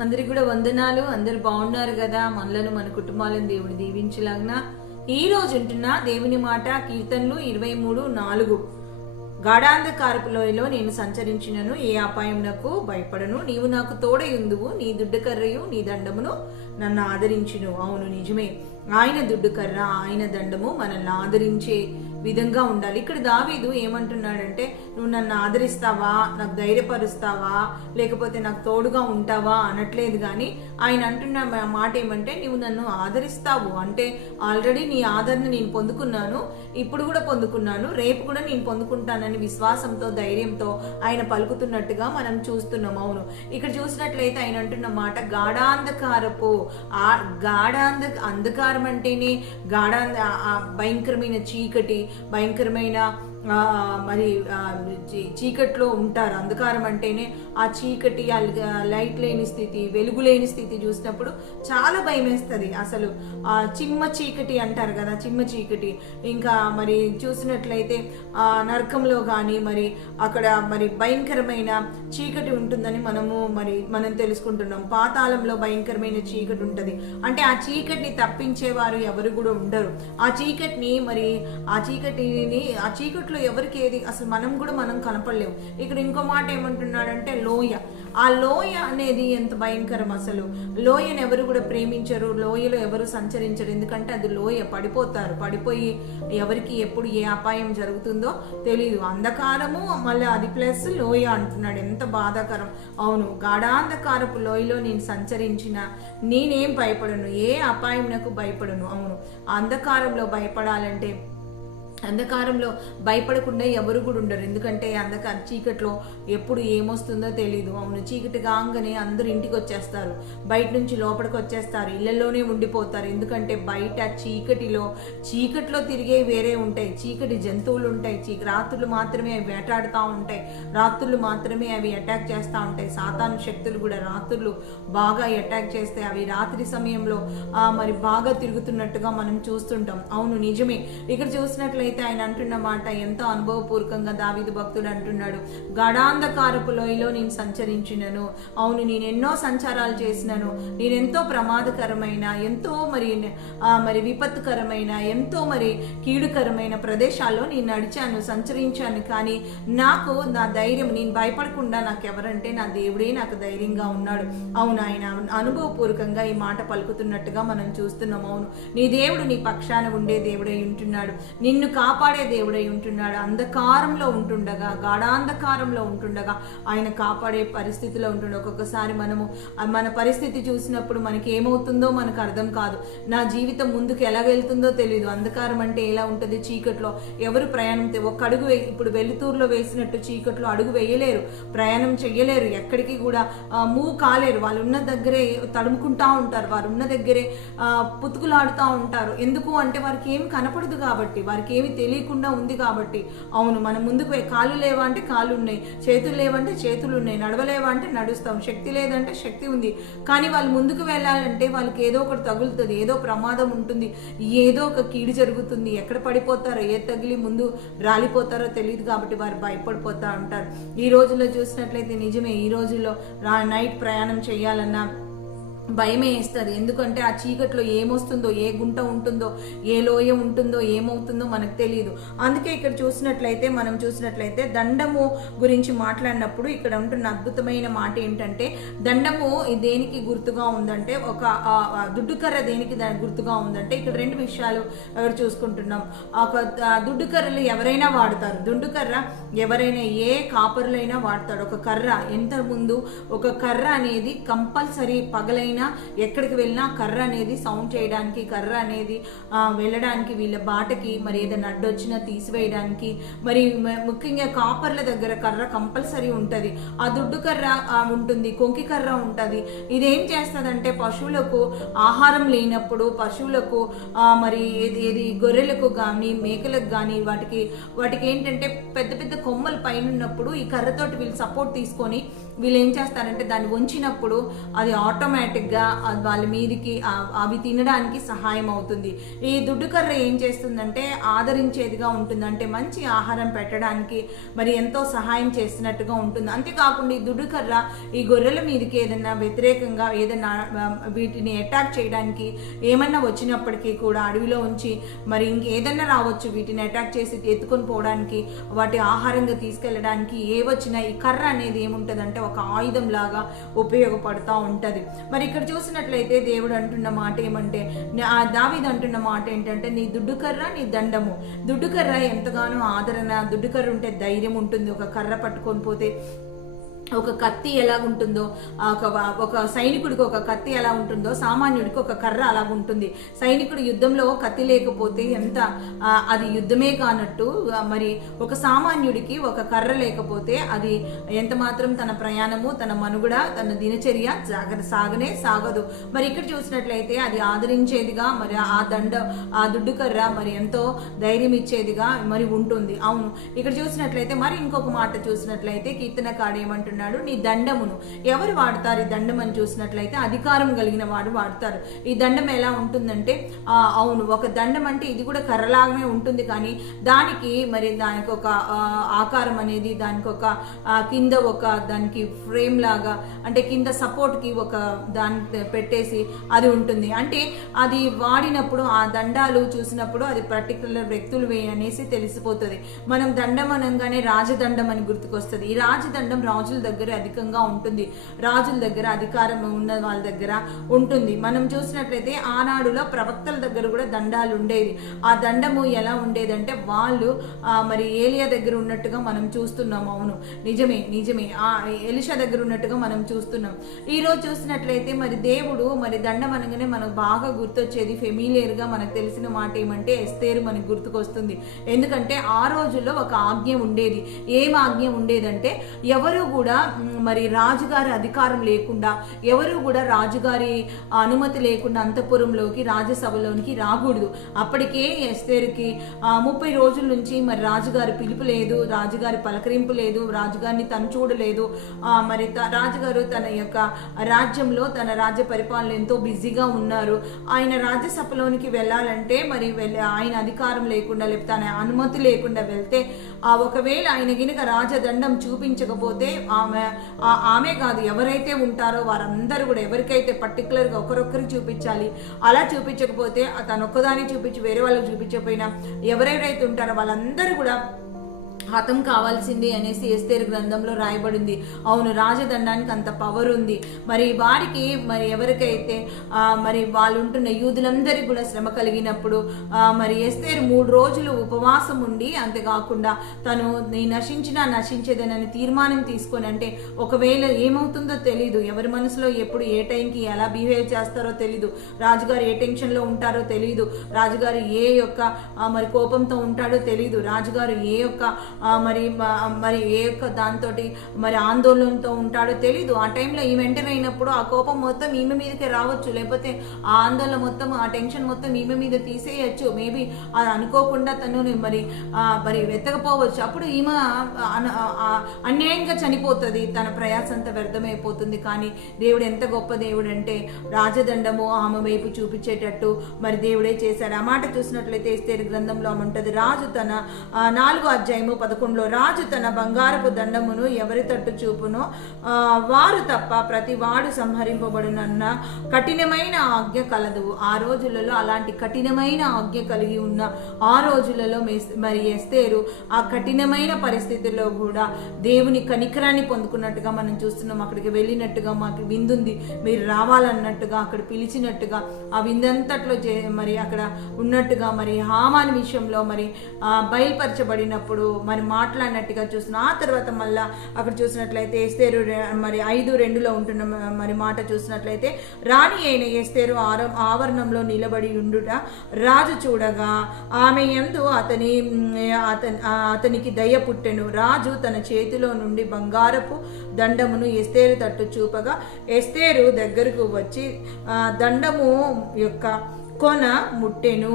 అందరికి కూడా వందనాలు. అందరు బాగున్నారు కదా? మనలను మన కుటుంబాలను దేవుడు దీవించలాగిన ఈ రోజు ఉంటున్న దేవుని మాట కీర్తనలు ఇరవై మూడు నాలుగు. గాఢాంధకారపు లోయలో నేను సంచరించినను ఏ అపాయమునకు భయపడను నీవు నాకు తోడయుందువు నీ దుడ్డు కర్రయు నీ దండమును నన్ను ఆదరించును. అవును నిజమే. ఆయన దుడ్డు కర్ర ఆయన దండము మనల్ని ఆదరించే విధంగా ఉండాలి. ఇక్కడ దావీదు ఏమంటున్నాడంటే నువ్వు నన్ను ఆదరిస్తావా? నాకు ధైర్యపరుస్తావా? లేకపోతే నాకు తోడుగా ఉంటావా? అనట్లేదు కానీ ఆయన అంటున్న మాట ఏమంటే నువ్వు నన్ను ఆదరిస్తావు. అంటే ఆల్రెడీ నీ ఆదరణ నేను పొందుకున్నాను. ఇప్పుడు కూడా పొందుకున్నాను. రేపు కూడా నేను పొందుకుంటానని విశ్వాసంతో ధైర్యంతో ఆయన పలుకుతున్నట్టుగా మనం చూస్తున్నాం. అవును. ఇక్కడ చూసినట్లయితే ఆయన అంటున్న మాట గాఢాంధకారపు ఆ గాఢాంధ అంధకారం అంటేనే గాఢాంధ భయంకరమైన చీకటి భయంకరమైన మరి చీ- చీకట్లో ఉంటారు. అంధకారం అంటేనే ఆ చీకటి లైట్ లేని స్థితి వెలుగు లేని స్థితి చూసినప్పుడు చాలా భయం వేస్తుంది అసలు ఆ చిమ్మ చీకటి అంటారు కదా చిమ్మ చీకటి. ఇంకా మరి చూసినట్లయితే ఆ నరకంలో కానీ మరి అక్కడ మరి భయంకరమైన చీకటి ఉంటుందని మనము మరి మనం తెలుసుకుంటున్నాం. పాతాళంలో భయంకరమైన చీకటి ఉంటుంది. అంటే ఆ చీకటిని తప్పించేవారు ఎవరు కూడా ఉండరు. ఆ చీకటిని మరి ఆ చీకటిని ఆ చీకటి చీకట్లో ఎవరికి ఏది? అసలు మనం కూడా మనం కనపడలేము. ఇక్కడ ఇంకో మాట ఏమంటున్నాడంటే లోయ. ఆ లోయ అనేది ఎంత భయంకరం అసలు. లోయను ఎవరు కూడా ప్రేమించరు లోయలో ఎవరు సంచరించరు. ఎందుకంటే అది లోయ పడిపోతారు. పడిపోయి ఎవరికి ఎప్పుడు ఏ అపాయం జరుగుతుందో తెలియదు అంధకారము మళ్ళీ అది ప్లస్ లోయ అంటున్నాడు. ఎంత బాధాకరం. అవును గాఢాంధకారపు లోయలో నేను సంచరించిన నేనేం భయపడను? ఏ అపాయం నాకు భయపడను? అవును అంధకారంలో భయపడాలంటే అంధకారంలో భయపడకుండా ఎవరు కూడా ఉండరు. ఎందుకంటే అంధకార చీకట్లో ఎప్పుడు ఏమొస్తుందో తెలియదు అవును చీకటి కాగానే అందరూ ఇంటికి వచ్చేస్తారు. బయట నుంచి లోపలికి వచ్చేస్తారు. ఇళ్ళలోనే ఉండిపోతారు. ఎందుకంటే బయట చీకటిలో చీకట్లో తిరిగే వేరే ఉంటాయి. చీకటి జంతువులు ఉంటాయి. చీ రాత్రులు మాత్రమే అవి వేటాడుతూ ఉంటాయి. రాత్రులు మాత్రమే అవి అటాక్ చేస్తూ ఉంటాయి. సాతాను శక్తులు కూడా రాత్రులు బాగా అటాక్ చేస్తాయి. అవి రాత్రి సమయంలో మరి బాగా తిరుగుతున్నట్టుగా మనం చూస్తుంటాం. అవును నిజమే. ఇక్కడ చూసినట్లయితే అయితే ఆయన అంటున్న మాట ఎంతో అనుభవపూర్వకంగా దావిద భక్తుడు అంటున్నాడు గడాంధకారపు లోయలో నేను సంచరించినను. అవును నేను ఎన్నో సంచారాలు చేసినాను. నేను ఎంతో ప్రమాదకరమైన ఎంతో మరి మరి విపత్తుకరమైన ఎంతో మరి కీడుకరమైన ప్రదేశాల్లో నేను నడిచాను సంచరించాను. కానీ నాకు నా ధైర్యం నేను భయపడకుండా నాకు ఎవరంటే నా దేవుడే నాకు ధైర్యంగా ఉన్నాడు. అవును ఆయన అనుభవపూర్వకంగా ఈ మాట పలుకుతున్నట్టుగా మనం చూస్తున్నాం. అవును నీ దేవుడు నీ పక్షాన ఉండే దేవుడై ఉంటున్నాడు. నిన్ను కాపాడే దేవుడై ఉంటున్నాడు. అంధకారంలో ఉంటుండగా గాఢాంధకారంలో ఉంటుండగా ఆయన కాపాడే పరిస్థితిలో ఉంటుండే ఒక్కొక్కసారి మనము మన పరిస్థితి చూసినప్పుడు మనకి ఏమవుతుందో మనకు అర్థం కాదు. నా జీవితం ముందుకు ఎలా వెళ్తుందో తెలియదు అంధకారం అంటే ఎలా ఉంటుంది? చీకట్లో ఎవరు ప్రయాణం ఒక అడుగు ఇప్పుడు వెలుతూరులో వేసినట్టు చీకట్లో అడుగు వేయలేరు. ప్రయాణం చేయలేరు ఎక్కడికి కూడా మూవ్ కాలేరు. వాళ్ళు ఉన్న దగ్గరే తడుముకుంటా ఉంటారు. వారు ఉన్న దగ్గరే పుతుకులాడుతూ ఉంటారు. ఎందుకు అంటే వారికి ఏం కనపడదు కాబట్టి వారికి ఏమి తెలియకుండా ఉంది కాబట్టి. అవును మనం ముందుకు వే- కాళ్ళు లేవా అంటే కాళ్ళు ఉన్నాయి చేతులు లేవంటే చేతులు ఉన్నాయి నడవలేవా అంటే నడుస్తాం. శక్తి లేదంటే శక్తి ఉంది. కానీ వాళ్ళు ముందుకు వెళ్ళాలంటే వాళ్ళకి ఏదో ఒకటి తగులుతుంది. ఏదో ప్రమాదం ఉంటుంది. ఏదో ఒక కీడు జరుగుతుంది. ఎక్కడ పడిపోతారో ఏ తగిలి ముందు రాలిపోతారో తెలియదు కాబట్టి వారు భయపడిపోతూ ఉంటారు. ఈ రోజుల్లో చూసినట్లయితే నిజమే. ఈ రోజుల్లో రా నైట్ ప్రయాణం చేయాలన్నా భయమే వేస్తుంది. ఎందుకంటే ఆ చీకట్లో ఏమొస్తుందో ఏ గుంట ఉంటుందో ఏ లోయ ఉంటుందో ఏమవుతుందో మనకు తెలియదు అందుకే ఇక్కడ చూసినట్లయితే మనం చూసినట్లయితే దండము గురించి మాట్లాడినప్పుడు ఇక్కడ ఉంటున్న అద్భుతమైన మాట ఏంటంటే దండము దేనికి గుర్తుగా ఉందంటే ఒక దుడ్డుకర్ర దేనికి గుర్తుగా ఉందంటే ఇక్కడ రెండు విషయాలు ఎవరు చూసుకుంటున్నాం. ఒక ఆ, దుడ్డుకర్రలు ఎవరైనా వాడతారు. దుడ్డుకర్ర ఎవరైనా ఏ కాపరులైనా వాడతాడు ఒక కర్ర ఎంత ముందు ఒక కర్ర అనేది కంపల్సరీ పగలైన ఎక్కడికి వెళ్ళినా కర్ర అనేది సౌండ్ చేయడానికి కర్ర అనేది వెళ్ళడానికి వీళ్ళ బాటకి మరి ఏదైనా అడ్డొచ్చినా తీసివేయడానికి మరి ముఖ్యంగా కాపర్ల దగ్గర కర్ర కంపల్సరీ ఉంటుంది. ఆ దుడ్డు కర్ర ఉంటుంది కొంకి కర్ర ఉంటుంది. ఇదేం చేస్తుందంటే పశువులకు ఆహారం లేనప్పుడు పశువులకు మరి ఏది ఏది గొర్రెలకు కానీ మేకలకు కానీ వాటికి వాటికి ఏంటంటే పెద్ద పెద్ద కొమ్మలు పైన ఉన్నప్పుడు ఈ కర్రతోటి వీళ్ళు సపోర్ట్ తీసుకొని వీళ్ళు ఏం చేస్తారంటే దాన్ని ఉంచినప్పుడు అది ఆటోమేటిక్గా వాళ్ళ మీదికి అవి తినడానికి సహాయం అవుతుంది. ఈ దుడ్డు కర్ర ఏం చేస్తుందంటే ఆదరించేదిగా ఉంటుంది. అంటే మంచి ఆహారం పెట్టడానికి మరి ఎంతో సహాయం చేసినట్టుగా ఉంటుంది. అంతేకాకుండా ఈ దుడ్డు కర్ర ఈ గొర్రెల మీదకి ఏదైనా వ్యతిరేకంగా ఏదైనా వీటిని అటాక్ చేయడానికి ఏమన్నా వచ్చినప్పటికీ కూడా అడవిలో ఉంచి మరి ఇంకేదన్నా రావచ్చు వీటిని అటాక్ చేసి ఎత్తుకొని పోవడానికి వాటి ఆహారంగా తీసుకెళ్ళడానికి ఏ వచ్చినా ఈ కర్ర అనేది ఏముంటుందంటే ఒక ఆయుధం లాగా ఉపయోగపడుతూ ఉంటుంది. మరి ఇక్కడ చూసినట్లయితే దేవుడు అంటున్న మాట ఏమంటే ఆ దావిది అంటున్న మాట ఏంటంటే నీ దుడ్డుకర్ర నీ దండము. దుడ్డుకర్ర ఎంతగానో ఆదరణ దుడ్డుకర్ర ఉంటే ధైర్యం ఉంటుంది. ఒక కర్ర పట్టుకొని పోతే ఒక కత్తి ఎలా ఉంటుందో ఒక ఒక సైనికుడికి ఒక కత్తి ఎలా ఉంటుందో సామాన్యుడికి ఒక కర్ర అలా ఉంటుంది సైనికుడు యుద్ధంలో కత్తి లేకపోతే ఎంత అది యుద్ధమే కానట్టు మరి ఒక సామాన్యుడికి ఒక కర్ర లేకపోతే అది ఎంత మాత్రం తన ప్రయాణము తన మనుగడ తన దినచర్య సాగ సాగనే సాగదు. మరి ఇక్కడ చూసినట్లయితే అది ఆదరించేదిగా మరి ఆ దండ ఆ దుడ్డు కర్ర మరి ఎంతో ధైర్యం ఇచ్చేదిగా మరి ఉంటుంది. అవును. ఇక్కడ చూసినట్లయితే మరి ఇంకొక మాట చూసినట్లయితే కీర్తనకాడు ఏమంటున్నాడు? నీ దండమును. ఎవరు వాడతారు ఈ దండం అని చూసినట్లయితే అధికారం కలిగిన వాడు వాడతారు. ఈ దండం ఎలా ఉంటుందంటే అవును ఒక దండం అంటే ఇది కూడా కర్రలాగానే ఉంటుంది కానీ దానికి మరి దానికి ఒక ఆకారం అనేది దానికి ఒక కింద ఒక దానికి ఫ్రేమ్ లాగా అంటే కింద సపోర్ట్కి ఒక దాన్ని పెట్టేసి అది ఉంటుంది. అంటే అది వాడినప్పుడు ఆ దండాలు చూసినప్పుడు అది పర్టికులర్ వ్యక్తులు అనేసి తెలిసిపోతుంది. మనం దండం అనగానే రాజదండం అని గుర్తుకొస్తుంది. ఈ రాజదండం రాజుల దగ్గర అధికంగా ఉంటుంది. రాజుల దగ్గర అధికారం ఉన్న వాళ్ళ దగ్గర ఉంటుంది. మనం చూసినట్లయితే ఆనాడులో ప్రవక్తల దగ్గర కూడా దండాలు ఉండేది ఆ దండము ఎలా ఉండేదంటే వాళ్ళు మరి ఏలియా దగ్గర ఉన్నట్టుగా మనం చూస్తున్నాం. అవును. నిజమే నిజమే. ఆ ఎలిషా దగ్గర ఉన్నట్టుగా మనం చూస్తున్నాం. ఈ రోజు చూసినట్లయితే మరి దేవుడు మరి దండం అనగానే మనకు బాగా గుర్తొచ్చేది. ఫెమిలియర్గా మనకు తెలిసిన మాట ఏమంటే ఎస్తేరు మనకు గుర్తుకొస్తుంది. ఎందుకంటే ఆ రోజుల్లో ఒక ఆజ్ఞ ఉండేది. ఏం ఆజ్ఞ ఉండేదంటే ఎవరు కూడా మరి రాజుగారి అధికారం లేకుండా ఎవరు కూడా రాజుగారి అనుమతి లేకుండా అంతఃపురంలోకి రాజ్యసభలోనికి రాకూడదు. అప్పటికే ఎస్తేరుకి ముప్పై రోజుల నుంచి మరి రాజుగారి పిలుపు లేదు రాజుగారి పలకరింపు లేదు రాజుగారిని తను చూడలేదు. మరి త- రాజుగారు తన యొక్క రాజ్యంలో తన రాజ్య పరిపాలన ఎంతో బిజీగా ఉన్నారు. ఆయన రాజ్యసభలోనికి వెళ్ళాలంటే మరి వెళ్ళ ఆయన అధికారం లేకుండా లేకపోతే ఆయన అనుమతి లేకుండా వెళ్తే ఆ ఒకవేళ ఆయన గినక రాజదండం చూపించకపోతే ఆమె ఆ- ఆమె కాదు ఎవరైతే ఉంటారో వారందరూ కూడా ఎవరికైతే పర్టికులర్గా ఒకరొక్కరికి చూపించాలి అలా చూపించకపోతే తను ఒక్కదాన్ని చూపించి వేరే వాళ్ళకి చూపించకపోయినా ఎవరెవరైతే ఉంటారో వాళ్ళందరూ కూడా హతం కావాల్సింది అనేసి ఎస్తేరు గ్రంథంలో రాయబడింది. అవును రాజదండానికి అంత పవర్ ఉంది. మరి వారికి మరి ఎవరికైతే మరి వాళ్ళు ఉంటున్న యూదులందరికీ కూడా శ్రమ కలిగినప్పుడు మరి ఎస్తేరు మూడు రోజులు ఉపవాసం ఉండి అంతేకాకుండా తను నీ నశించినా నశించేదనని తీర్మానం తీసుకొని అంటే ఒకవేళ ఏమవుతుందో తెలీదు. ఎవరి మనసులో ఎప్పుడు ఏ టైంకి ఎలా బిహేవ్ చేస్తారో తెలీదు. రాజుగారు ఏ టెన్షన్లో ఉంటారో తెలీదు. రాజుగారు ఏ యొక్క మరి కోపంతో ఉంటాడో తెలీదు. రాజుగారు ఏ యొక్క మరి మరి ఏ యొక్క దాంతో మరి ఆందోళనతో ఉంటాడో తెలీదు. ఆ టైంలో ఈమె ఎంటర్ అయినప్పుడు ఆ కోపం మొత్తం ఈమె మీదకే రావచ్చు. లేకపోతే ఆ ఆందోళన మొత్తం ఆ టెన్షన్ మొత్తం ఈమె మీద తీసేయచ్చు. మేబీ అది అనుకోకుండా తను మరి మరి వెతకపోవచ్చు. అప్పుడు ఈమె అన- అన్యాయంగా చనిపోతుంది. తన ప్రయాసం అంతా వ్యర్థమైపోతుంది. కానీ దేవుడు ఎంత గొప్ప దేవుడు అంటే రాజదండము ఆమె వైపు చూపించేటట్టు మరి దేవుడే చేశాడు. ఆ మాట చూసినట్లయితే ఇస్తే గ్రంథంలో ఆమె ఉంటుంది. రాజు తన నాలుగో అధ్యాయము పదకొండులో రాజు తన బంగారపు దండమును ఎవరి తట్టు చూపునో వారు తప్ప ప్రతి వాడు సంహరింపబడునన్న కఠినమైన ఆజ్ఞ కలదు. ఆ రోజులలో అలాంటి కఠినమైన ఆజ్ఞ కలిగి ఉన్న ఆ రోజులలో మరి ఎస్తేరు ఆ కఠినమైన పరిస్థితుల్లో కూడా దేవుని కనికరాన్ని పొందుకున్నట్టుగా మనం చూస్తున్నాం. అక్కడికి వెళ్ళినట్టుగా మాకు విందుంది. మీరు రావాలన్నట్టుగా అక్కడ పిలిచినట్టుగా ఆ విందంతట్లో చే- మరి అక్కడ ఉన్నట్టుగా మరి హామాని విషయంలో మరి బయలుపరచబడినప్పుడు మరి మాట్లాడినట్టుగా చూస్తున్నాం. ఆ తర్వాత మళ్ళా అక్కడ చూసినట్లయితే ఎస్తేరు మరి ఐదు రెండులో ఉంటున్న మరి మాట చూసినట్లయితే రాణి అయిన ఎస్తేరు ఆర ఆవరణంలో నిలబడి ఉండుట రాజు చూడగా ఆమె ఎందు అతని అతని అతనికి దయ పుట్టెను. రాజు తన చేతిలో నుండి బంగారపు దండమును ఎస్తేరు తట్టు చూపగా ఎస్తేరు దగ్గరకు వచ్చి దండము యొక్క కొన ముట్టెను.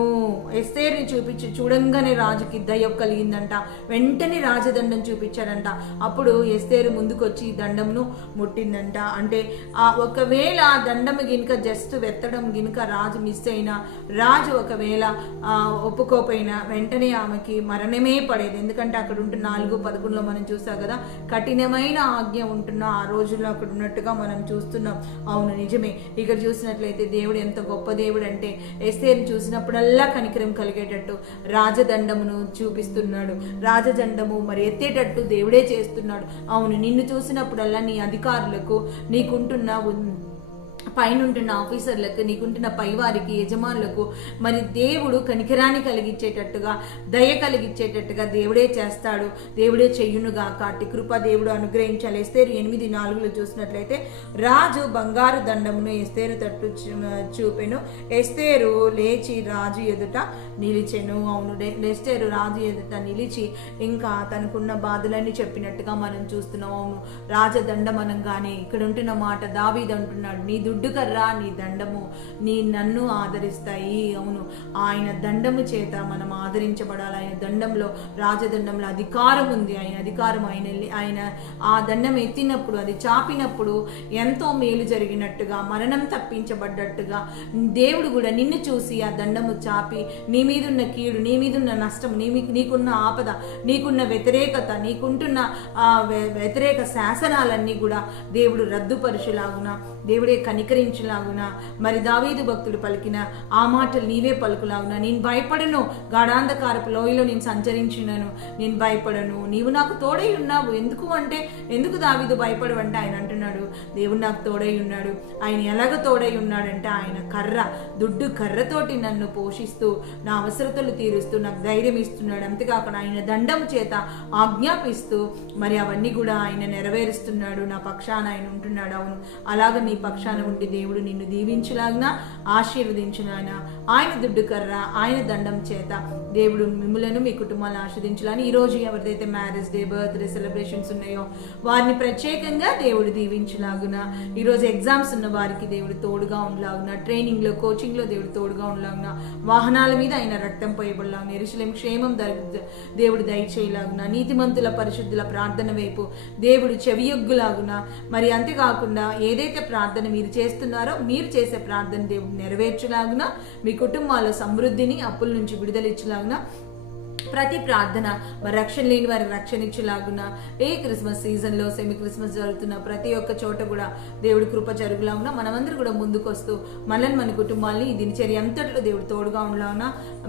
ఎస్తేర్ని చూపించి చూడంగానే రాజుకి దయ కలిగిందంట వెంటనే రాజదండం చూపించాడంట. అప్పుడు ఎస్తేరు ముందుకొచ్చి దండంను ముట్టిందంట. అంటే ఆ ఒకవేళ ఆ దండం గినుక జస్ట్ వెత్తడం గినుక రాజు మిస్ అయినా రాజు ఒకవేళ ఆ, ఒప్పుకోపోయినా వెంటనే ఆమెకి మరణమే పడేది. ఎందుకంటే అక్కడ ఉంటున్న నాలుగు పదకొండులో మనం చూసాం కదా కఠినమైన ఆజ్ఞ ఉంటున్న ఆ రోజుల్లో అక్కడ ఉన్నట్టుగా మనం చూస్తున్నాం. అవును నిజమే. ఇక్కడ చూసినట్లయితే దేవుడు ఎంత గొప్ప దేవుడు అంటే ఎస్ఏని చూసినప్పుడల్లా కనికరం కలిగేటట్టు రాజదండమును చూపిస్తున్నాడు. రాజదండము మరి ఎత్తేటట్టు దేవుడే చేస్తున్నాడు. అవును నిన్ను చూసినప్పుడల్లా నీ అధికారులకు నీకుంటున్న పైన ఉంటున్న ఆఫీసర్లకు నీకుంటున్న పైవారికి యజమానులకు మరి దేవుడు కనికరాన్ని కలిగించేటట్టుగా దయ కలిగించేటట్టుగా దేవుడే చేస్తాడు. దేవుడే చెయ్యునుగా కాటి కృప దేవుడు అనుగ్రహించాలి. ఎస్తేరు ఎనిమిది నాలుగులో చూసినట్లయితే రాజు బంగారు దండమును ఎస్తేరు తట్టు చూ- చూపెను. ఎస్తేరు లేచి రాజు ఎదుట నిలిచెను. అవును ఎస్తేరు రాజు ఎదుట నిలిచి ఇంకా తనకున్న బాధలన్నీ చెప్పినట్టుగా మనం చూస్తున్నాం. అవును రాజదండం అనగానే ఇక్కడ ఉంటున్న మాట దావీదు అంటున్నాడు నీ దుడ్డు కర్ర నీ దండము. నీ నన్ను ఆదరిస్తాయి. అవును ఆయన దండము చేత మనం ఆదరించబడాలి. ఆయన దండంలో రాజదండంలో అధికారం ఉంది. ఆయన అధికారం ఆయన ఆయన ఆ దండం ఎత్తినప్పుడు అది చాపినప్పుడు ఎంతో మేలు జరిగినట్టుగా మరణం తప్పించబడ్డట్టుగా దేవుడు కూడా నిన్ను చూసి ఆ దండము చాపి నీ మీదున్న కీడు నీ మీదున్న నష్టం నీ మీ- నీకున్న ఆపద నీకున్న వ్యతిరేకత నీకుంటున్న ఆ వ్య- వ్యతిరేక శాసనాలన్నీ కూడా దేవుడు రద్దుపరుచులాగున దేవుడే కనికరించలాగునా. మరి దావీదు భక్తుడు పలికిన ఆ మాటలు నీవే పలుకులాగున. నేను భయపడను. గాఢాంధకారపు లోయలో నేను సంచరించినను. నేను భయపడను. నీవు నాకు తోడై ఉన్నావు. ఎందుకు అంటే ఎందుకు దావీదు భయపడవంటే ఆయన అంటున్నాడు. దేవుడు నాకు తోడై ఉన్నాడు. ఆయన ఎలాగ తోడై ఉన్నాడంటే ఆయన కర్ర దుడ్డు కర్రతోటి నన్ను పోషిస్తూ నా అవసరతలు తీరుస్తూ నాకు ధైర్యం ఇస్తున్నాడు. అంతేకాకుండా ఆయన దండం చేత ఆజ్ఞాపిస్తూ మరి అవన్నీ కూడా ఆయన నెరవేరుస్తున్నాడు. నా పక్షాన ఆయన ఉంటున్నాడు. అవును. అలాగ నీ పక్షాన ఉండి దేవుడు నిన్ను దీవించలాగిన ఆశీర్వదించునాయన ఆయన దుడ్డు కర్ర ఆయన దండం చేత దేవుడు మిమ్మలను మీ కుటుంబాలను ఆస్వాదించాలని ఈరోజు ఎవరిదైతే మ్యారేజ్ డే బర్త్డే సెలబ్రేషన్స్ ఉన్నాయో వారిని ప్రత్యేకంగా దేవుడు దీవించలాగున. ఈరోజు ఎగ్జామ్స్ ఉన్న వారికి దేవుడు తోడుగా ఉండలాగున. ట్రైనింగ్లో కోచింగ్లో దేవుడు తోడుగా ఉండలాగున. వాహనాల మీద ఆయన రక్తం పోయబడలాగున. ఎరుసలేం క్షేమం దేవుడు దయచేయలాగున. నీతిమంతుల పరిశుద్ధుల ప్రార్థన వైపు దేవుడు చెవియొగ్గులాగున. మరి అంతేకాకుండా ఏదైతే ప్రార్థన మీరు చేస్తున్నారో మీరు చేసే ప్రార్థన దేవుడు నెరవేర్చులాగున మీ కుటుంబాల సమృద్ధిని అప్పుల నుంచి విడుదల ఇచ్చేలాగున ప్రతి ప్రార్థన మరి రక్షణ లేని వారి రక్షణ ఇచ్చేలాగున ఏ క్రిస్మస్ సీజన్లో సెమీ క్రిస్మస్ జరుగుతున్న ప్రతి ఒక్క చోట కూడా దేవుడి కృప జరుగులాగున మనమందరూ కూడా ముందుకు వస్తూ మనల్ని మన కుటుంబాల్ని ఈ దినచర్య అంతట్లో దేవుడు తోడుగా ఉండలాగున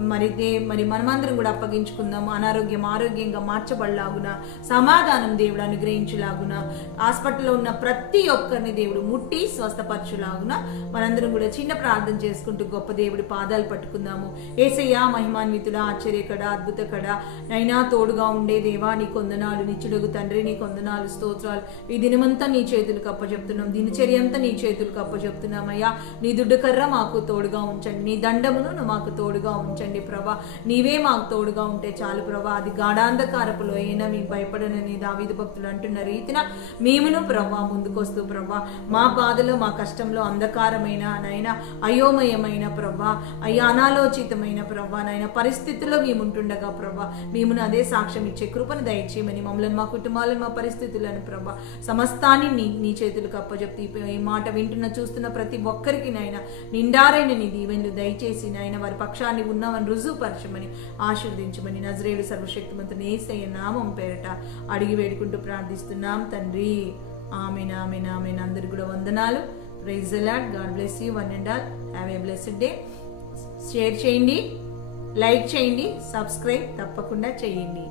మరి దే మరి మనమందరం కూడా అప్పగించుకుందాము అనారోగ్యం ఆరోగ్యంగా మార్చబడలాగున సమాధానం దేవుడు అనుగ్రహించలాగున హాస్పిటల్లో ఉన్న ప్రతి ఒక్కరిని దేవుడు ముట్టి స్వస్థపరచులాగున మనందరం కూడా చిన్న ప్రార్థన చేసుకుంటూ గొప్ప దేవుడి పాదాలు పట్టుకుందాము. ఏసయ్యా మహిమాన్వితుడ ఆశ్చర్యకడ అద్భుతకడ నైనా తోడుగా ఉండే దేవా నీ కొందనాలు నిచ్చుడుగు తండ్రి నీ కొందనాలు స్తోత్రాలు. ఈ దినమంతా నీ చేతులకు అప్పచెప్తున్నాం. దినచర్య అంతా నీ చేతులకు అప్పచెప్తున్నాం అయ్యా. నీ దుడ్డు కర్ర మాకు తోడుగా ఉంచండి. నీ దండమును మాకు తోడుగా ఉంచండి ప్రభా. నీవే మాకు తోడుగా ఉంటే చాలు ప్రభా. అది గాఢాంధకారపులో అయినా మీకు భయపడనని దావిద భక్తులు అంటున్న రీతిన మేమును ప్రభా ముందుకొస్తూ ప్రభా. మా బాధలో మా కష్టంలో అంధకారమైన నైనా అయోమయమైన ప్రభా. అయ్యా అనాలోచితమైన ప్రభా. నైనా పరిస్థితుల్లో మేము ఉంటుండగా ప్రభా. మేమును అదే సాక్ష్యం ఇచ్చే కృపను దయచేయమని మమ్మల్ని మా కుటుంబాలను మా పరిస్థితులను ప్రభా. సమస్తాన్ని నీ నీ చేతులకు అప్పచెప్తి ఈ మాట వింటున్న చూస్తున్న ప్రతి ఒక్కరికి నాయన నిండారైన నీ దీవెనలు దయచేసి నాయన వారి పక్షాన్ని ఉన్నామని రుజువుపరచమని ఆశీర్వదించమని నజరేడు సర్వశక్తిమంతుని ఏసయ్య నామం పేరట అడిగి వేడుకుంటూ ప్రార్థిస్తున్నాం తండ్రి. ఆమె ఆమెన్ ఆమెన్. అందరు కూడా వందనాలు. Praise the Lord God bless you one and all have a blessed day share చేయండి. లైక్ చేయండి సబ్స్క్రైబ్ తప్పకుండా చేయండి.